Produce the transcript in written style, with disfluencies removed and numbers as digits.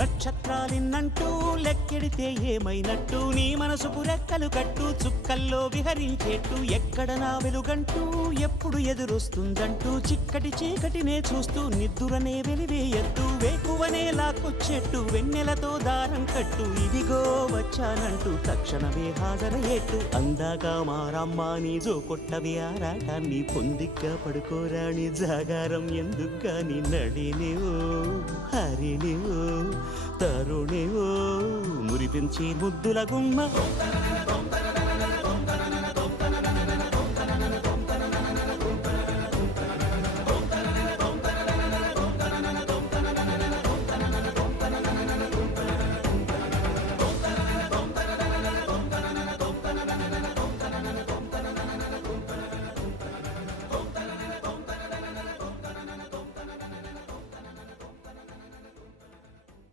నక్షత్రాలిన్నంటూ లెక్కెడితే ఏమైనట్టు నీ మనసుకు రెక్కలు కట్టు చుక్కల్లో విహరించేట్టు ఎక్కడ నా వెలుగంటూ ఎప్పుడు ఎదురొస్తుందంటూ చిక్కటి చీకటినే చూస్తూ నిద్దురనే వెలివేయద్దు వేకువనే లాక్కొచ్చేట్టు వెన్నెలతో దారం కట్టు ఇదిగో వచ్చానంటూ తక్షణమే హాజరయ్యేట్టు అందాక మారమ్మ నీ జో కొట్టవి ఆరాటాన్ని పొందిగ్గా పడుకోరాని జాగారం ఎందుకు గాని నడినివో హరినివో తరుణివో మురిపించి ముద్దుల గుమ్మ